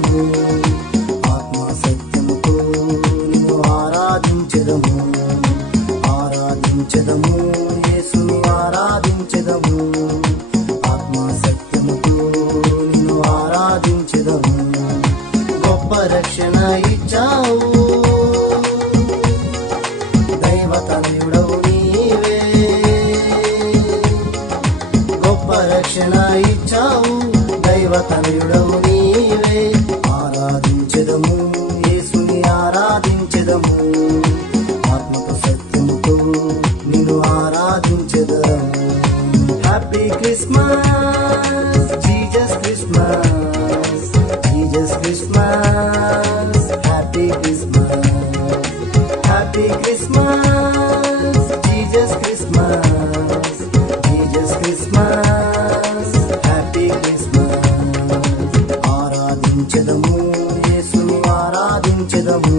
ఆరాధించెదము, ఆత్మ సత్యముతో నిన్ను ఆరాధించెదము, ఆరాధించెదము, యేసుని ఆరాధించెదము, ఆత్మ సత్యముతో నిన్ను ఆరాధించెదము. గొప్ప రక్షణ ఇచ్చావు, దైవతనయుడవు నీవే. గొప్ప రక్షణ ఇచ్చావు, దైవతనయుడవు నీవే. ఆరాధించెదము, యేసుని ఆరాధించెదము, ఆత్మతో సత్యముతో నిన్ను ఆరాధించెదము. Happy Christmas Jesus Christmas, Jesus Christmas, happy Christmas, happy Christmas Jesus Christmas, Jesus Christmas, happy Christmas. ఆరాధించెదము, యేసుని ఆరాధించెదము.